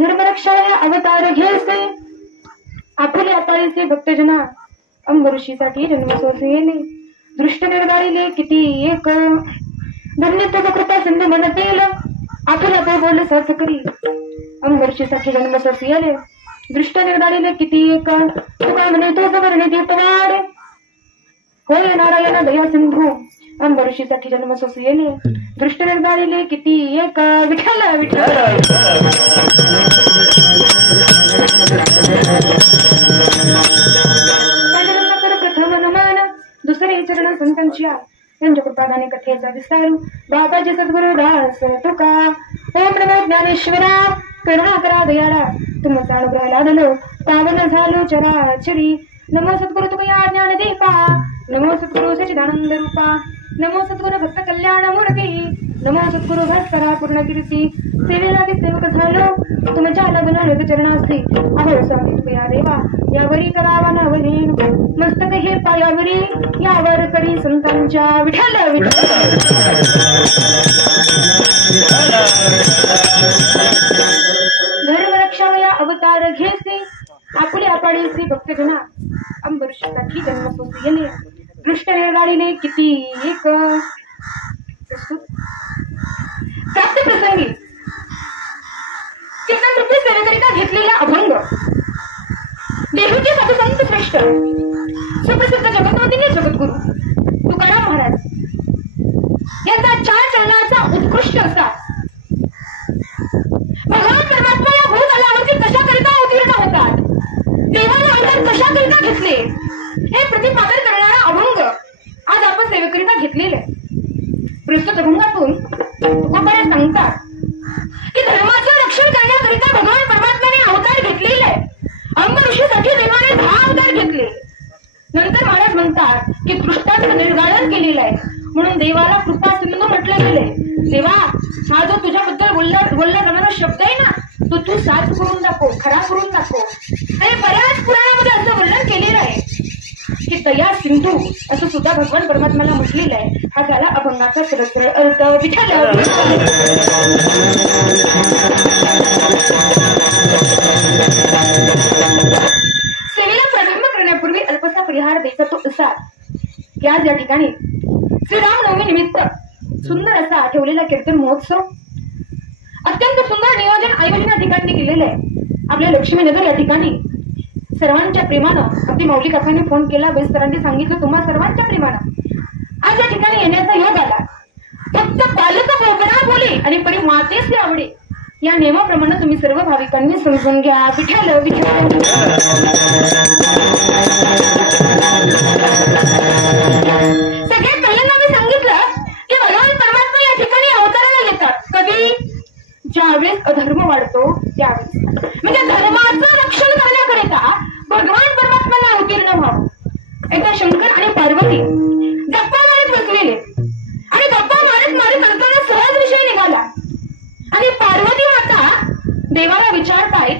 धर्मरक्षाया अवतार घेसे आपुले अपाळीचे भक्तजना अंबऋषीसाठी जन्म सोसले दृष्ट निर्गाळीले किती एक धन्य तुझ कृपा सिंधू मनतील आपुला तो बोल सहज करी अंबऋषीसाठी जन्म सोसले दृष्ट निर्गाळीले किती एक तुका म्हणे तो वर्णी दीपवाड होय नारायण दया सिंधू अंबऋषीसाठी जन्म सोसले दृष्ट निर्गाळीले किती एक विठ्ठल विठ्ठल प्रथम नमन दुसरे चरण संतांच्या यांच्या कृपादाने कथेचा विस्तारू बाबाजी सद्गुरु दास तुका ओम नमो ज्ञानेश्वरा करुणा करा दयाळा तुमचा अनुग्रह लादलो पावन झालो चराचरी नमो सद्गुरु तुकया ज्ञान दीपा नमो सद्गुरु सच्चिदानंद रूपा नमो सद्गुरु भक्त कल्याण मूर्ती नमो सद्गुरु भास्करा पूर्ण कीर्ती सेवेला सेवक झालो तुमच्या लग्न चरणास्थी अहो स्वामी तुकया देवा यावरी करावा नावलीन मस्तक हे पायावरी यावर करी संतांच्या विठ्ठल विठ्ठल धर्मरक्षाया अवतार घेसे आपुले अपाळीचे भक्तजना अंबऋषीसाठी जन्म सोसले दृष्ट निर्गाळीने किती एक प्राप्त प्रसंगी कीर्तनरूपी सेवेकरिता घेतलेला अभंग देहूचे साधुसंत श्रेष्ठ सुप्रसिद्ध जगतवंदनीय जगद्गुरु तुकाराम महाराज यांचा 4 चरणाचा उत्कृष्ट असा भगवान परमात्मा या भूतलावरती कशाकरिता अवतीर्ण होतात देवाने अवतार कशाकरिता घेतले हे प्रतिपादन करणारा अभंग आज आपण सेवेकरिता घेतलेले आहे. प्रस्तुत अभंगातून तुकोबारा सांगतात की धर्माचं रक्षण करण्याकरिता भगवान परमात्म्याने अवतार घेतलेले आहे. अंबऋषीसाठी देवाने 10 अवतार घेतले. नंतर महाराज म्हणतात की कृष्णाचं निर्गाळन केलेलं आहे म्हणून देवाला कृपा सिंधू म्हटलं गेलंय. देवा हा जो तुझ्याबद्दल बोलला जाणारा शब्द आहे ना तो तू साथ करून दाखव खरा करून दाखव. आणि बऱ्याच पुराणामध्ये असं वर्णन केलेलं आहे की दया सिंधू असं सुद्धा भगवान परमात्म्याला म्हटलेलं आहे. हा झाला अभंगाचा सरळ अर्थ. विठ्ठल सेवेला प्रारंभ करण्यापूर्वी अल्पसा परिहार द्यायचा तो असा की आज या ठिकाणी श्रीरामनवमी निमित्त सुंदर असा ठेवलेला कीर्तन महोत्सव अत्यंत सुंदर नियोजन आयोजन या ठिकाणी केलेलं आहे. आपल्या लक्ष्मीनगर या ठिकाणी सर्वांच्या प्रेमानं अगदी मौली काकांनी फोन केला बेस्तरांनी सांगितलं तुम्हा सर्वांच्या प्रेमानं आज या ठिकाणी येण्याचा योग आला. फक्त बालक मोकळा बोले आणि परी मातेस आवडे या नियमाप्रमाणे तुम्ही सर्व भाविकांनी समजून घ्या. विठ्ठल विठ्ठल सगळ्यात पहिल्यांदा मी सांगितलं की भगवान परमात्मा या ठिकाणी अवताराला येतात. कधी ज्यावेळेस अधर्म वाढतो त्यावेळेस म्हणजे धर्माचं रक्षण करण्याकरिता भगवान परमात्म्याला अवतीर्ण व्हावं. एकदा शंकर आणि पार्वती गप्पा मारत बसलेले आणि गप्पा मारत मारत असताना सहज विषय निघाला आणि पार्वती माता देवाला विचारताय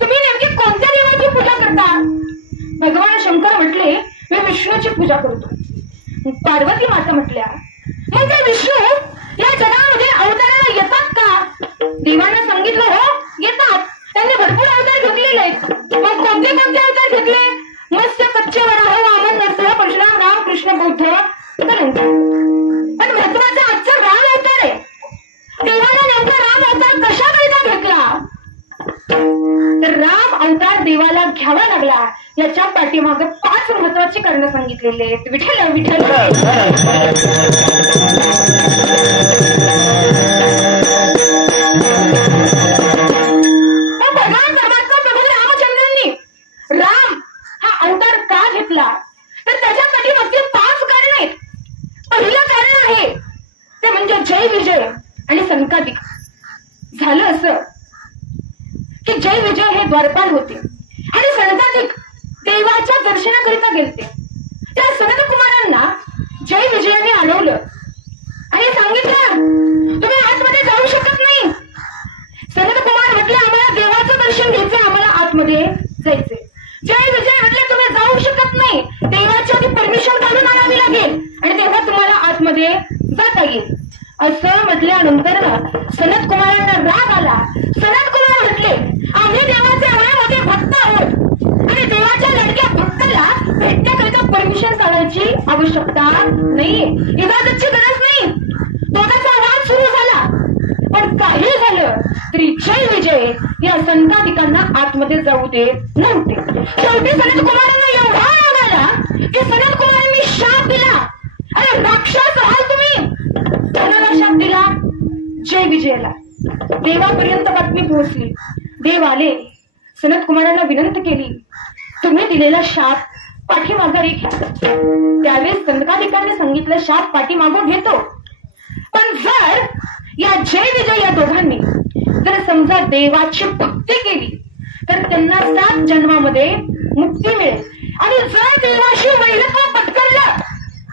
तुम्ही नेमकी कोणत्या देवाची पूजा करता. भगवान शंकर म्हटले मी विष्णूची पूजा करतो. पार्वती माता म्हटल्या मग ते विष्णू या जगामध्ये अवताराला येतात का. देवाने सांगितलं हो येतात. त्यांनी भरपूर अवतार घेतलेले आहेत. मग कोणते कोणते अवतार घेतले. मत्स्य कच्चे वराह वामन नरसिंह परशुराम राम कृष्ण बौद्ध पर्यंत. पण महत्वाचा आजचा राम अवतार आहे. देवाने नेमका राम अवतार कशाकरिता घेतला तर राम अवतार देवाला घ्यावा लागला याच्या पाठीमागे 5 महत्वाची कारणं सांगितलेली आहेत. विठ्ठल विठ्ठल भगवान परमात्मा प्रभू रामचंद्रांनी राम हा अवतार का घेतला तर त्याच्या पाठीमागची 5 कारण आहेत. पहिलं कारण आहे ते म्हणजे जय विजय आणि संकादिक. झालं असं की जय विजय हे द्वारपाल होते आणि संकादिक देवाच्या दर्शनाकरिता गेलते. त्या सनत कुमारांना जय विजयाने अडवलं आणि सांगितलं तुम्ही आतमध्ये जाऊ शकत नाही. सनत कुमार म्हटले आम्हाला देवाचं दर्शन घ्यायचं आम्हाला आतमध्ये जायचंय. जय विजय म्हटले तुम्ही जाऊ शकत नाही देवाची आधी परमिशन काढून आणावी लागेल आणि तेव्हा तुम्हाला आतमध्ये जाता येईल. असं म्हटल्यानंतर सनत कुमारांना राग आला. सनत कुमार आवश्यकता नाहीये, इबादतची गरज नाही. दोघांचा वाद सुरू झाला, पण काही झालं तरी जय विजय या संताधिकांना आतमध्ये जाऊ दे नव्हते. शेवटी सनत कुमारांना एवढा राग आला की सनत कुमारांनी शाप दिला. अरे राक्षस आहात तुम्ही, कोणाला शाप दिला? जय विजयला. देवापर्यंत बातमी पोहोचली. देव आले, सनत कुमारांना विनंती केली, तुम्ही दिलेला शाप पाठीमाघारी घ्या. त्यावेळेस संताधिकांनी सांगितलं, शाप पाठीमागून घेतो, पण जर या जय विजय या दोघांनी जर समजा देवाची भक्ती केली तर त्यांना 7 जन्मामध्ये मुक्ती मिळेल, आणि जर देवाशी वैरत्व पत्करलं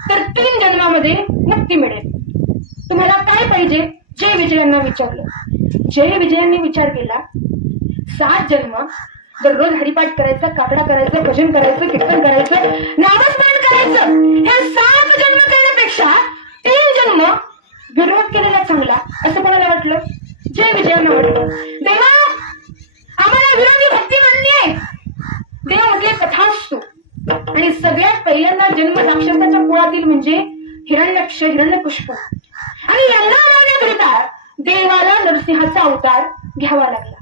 तर 3 जन्मामध्ये मुक्ती मिळेल. तुम्हाला काय पाहिजे? जय विजयांना विचारलं. जय विजयांनी विचार केला, 7 जन्म दररोज हरिपाठ करायचं, काकडा करायचं, भजन करायचं, कीर्तन करायचं, नामस्मरण करायचं, या 7 जन्म करण्यापेक्षा 3 जन्म विरोध केलेला चांगला, असं कोणाला वाटलं? जय विजयांना वाटलं. देवा, आम्हाला विरोधी भक्ती मान्य आहे. देव म्हटले, तथास्तु. आणि सगळ्यात पहिल्यांदा जन्म राक्षसाच्या कुळातील म्हणजे हिरण्यक्ष, हिरण्यपुष्प, आणि यांना मारण्याकरिता देवाला नरसिंहाचा अवतार घ्यावा लागला.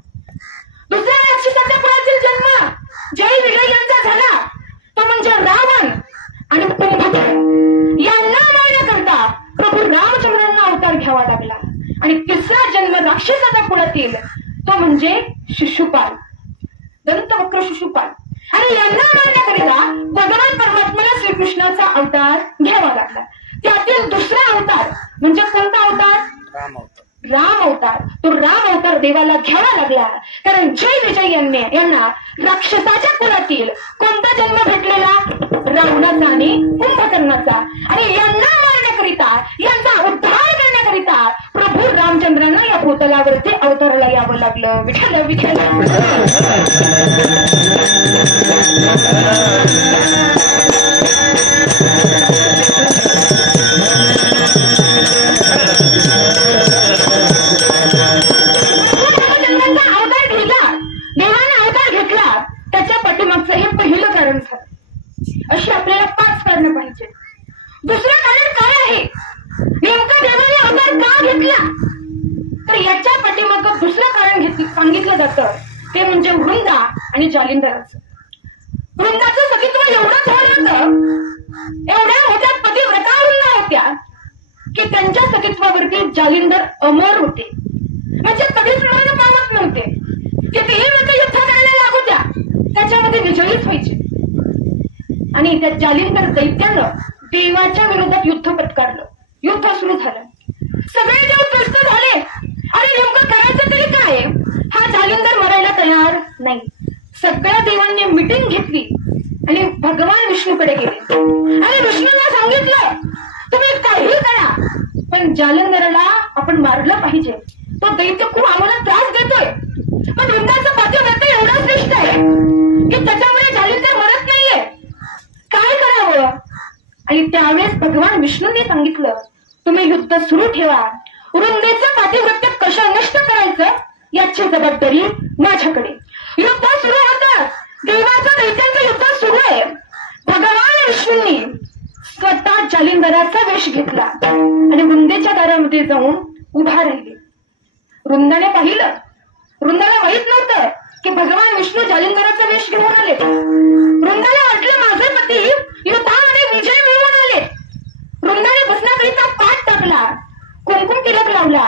दुसऱ्या राक्षसाच्या कुळातील जन्म जय विजय यांचा झाला, तो म्हणजे रावण आणि कुंभकर्ण. यांना मारण्याकरता प्रभू रामचंद्रांना अवतार घ्यावा लागला. आणि तिसरा जन्म राक्षसाच्या कुळातील तो म्हणजे शिशुपाल, दंतवक्र शिशुपाल, आणि यांना मारण्याकरिता भगवान परमात्म्याला श्रीकृष्णाचा अवतार घ्यावा लागला. त्यातील दुसरा अवतार म्हणजे कोणता अवतार? राम अवतार. तो राम अवतार देवाला घ्यावा लागला, कारण जय विजय यांना राक्षसाच्या कुळातील कोणता जन्म भेटलेला? रावणाचा आणि कुंभकर्णाचा. आणि यांना मारण्याकरिता, यांचा उद्धार करण्याकरिता प्रभू रामचंद्रांना या भूतलावरती अवताराला यावं लागलं. विठ्ठल विठ्ठल. अशी आपल्याला 5 कारणं पाहिजे. दुसरं कारण काय आहे? नेमका देवाने अवतार का घेतला? तर याच्या पाठीमागं दुसरं कारण सांगितलं जातं, ते म्हणजे वृंदा आणि जालिंदराचं. वृंदाचं सखीत्व एवढं झालं होतं, एवढ्या होत्या पतिव्रता वृंदा होत्या की त्यांच्या सखीत्वावरती जालिंदर अमर होते, म्हणजे कधीच मरण पावत नव्हते. कितीही मोठं युद्ध करायला लागू द्या, त्याच्यामध्ये विजयीच व्हायचे. आणि त्या जालिंदर दैत्यानं देवाच्या विरोधात युद्ध पत्करलं. युद्ध सुरू झालं, सगळे देव त्रस्त झाले, आणि नेमकं करायचं तरी काय? हा जालिंदर मरायला तयार नाही. सगळ्या देवांनी मिटिंग घेतली आणि भगवान विष्णूकडे गेले, आणि विष्णूला सांगितलं, तुम्ही काही करा, पण जालिंदराला आपण मारलं पाहिजे. तो दैत्य खूप आम्हाला त्रास देतोय, पण वृंदाचं पातिव्रत्य एवढं श्रेष्ठ आहे की त्याच्यामुळे जालिंदर मरत नाहीये. काय करावं? आणि त्यावेळेस भगवान विष्णूंनी सांगितलं, तुम्ही युद्ध सुरू ठेवा. वृंदेचं पातिव्रत्य कसं नष्ट करायचं याची जबाबदारी माझ्याकडे. युद्ध सुरू होतं, देवाचं दैत्यांचं युद्ध सुरू आहे. भगवान विष्णूंनी स्वतः जालिंदराचा वेश घेतला आणि वृंदेच्या दारामध्ये जाऊन उभा राहिले. वृंदाने पाहिलं, वृंदाला माहित नव्हतं की भगवान विष्णू जालिंदराचा वेश घेऊन आले. वृंदाला वाटलं, माझे पती युद्धामध्ये विजय मिळवून आले. वृंदाने बसण्याकरिता पाठ टाकला, कुंकुम तिलक लावला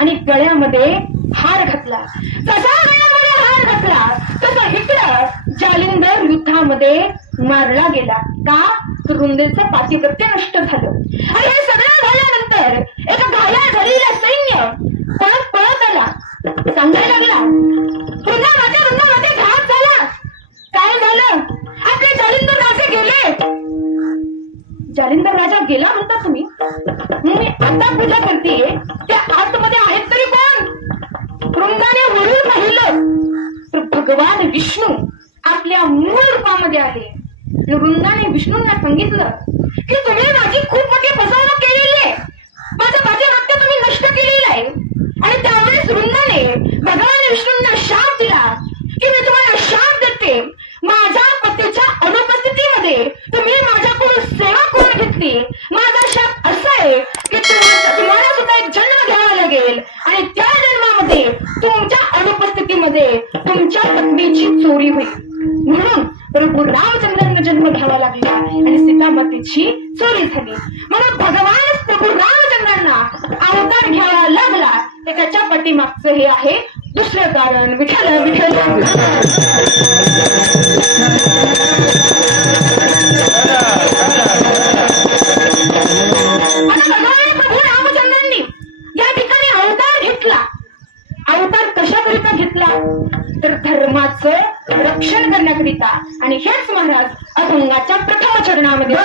आणि गळ्यामध्ये हार घातला. जसा गळ्यामध्ये हार घातला तसं इकडं जालिंदर युद्धामध्ये मारला गेला. का? तर वृंदेचं पातिव्रत्य नष्ट झालं. आणि हे सगळं झाल्यानंतर एक घाया झालेला सैन्य पळत पळत आला, सांगायला लागला, वृंदामध्ये घात झाला. काय झालं? आपले जालिंदर राजे गेले. जालिंदर राजा गेला म्हणता तुम्ही? मी आता पूजा करते, त्या आतमध्ये आहेत तरी कोण? वृंदाने वळून पाहिलं तर भगवान विष्णू आपल्या मूळ रूपामध्ये आले. वृंदाने विष्णूंना सांगितलं की तुम्ही माझी खूप मोठी फसवणूक केलेली आहे, माझं पातिव्रत्य तुम्ही नष्ट केलेलं आहे. आणि त्यावेळेस वृंदाने भगवान विष्णूंना शाप दिला की मी तुम्हाला शाप देते, माझ्या पतीच्या अनुपस्थितीमध्ये तुम्ही माझ्याकडून सेवा करून घेतली तुमच्या अनुपस्थितीमध्ये तुमच्या पत्नीची चोरी होईल, म्हणून प्रभू रामचंद्रांना जन्म घ्यावा लागला आणि सीतामातेची चोरी झाली. म्हणून भगवान प्रभू रामचंद्रांना अवतार घ्यावा लागला. हे त्याच्या पाठीमागचं हे आहे दुसरं कारण. विठ्ठल विठ्ठल. आता भगवान प्रभू रामचंद्रांनी या ठिकाणी अवतार घेतला. अवतार कशाकरिता घेतला तर धर्माचं रक्षण करण्याकरिता. आणि हेच महाराज अभंगाच्या प्रथम चरणामध्ये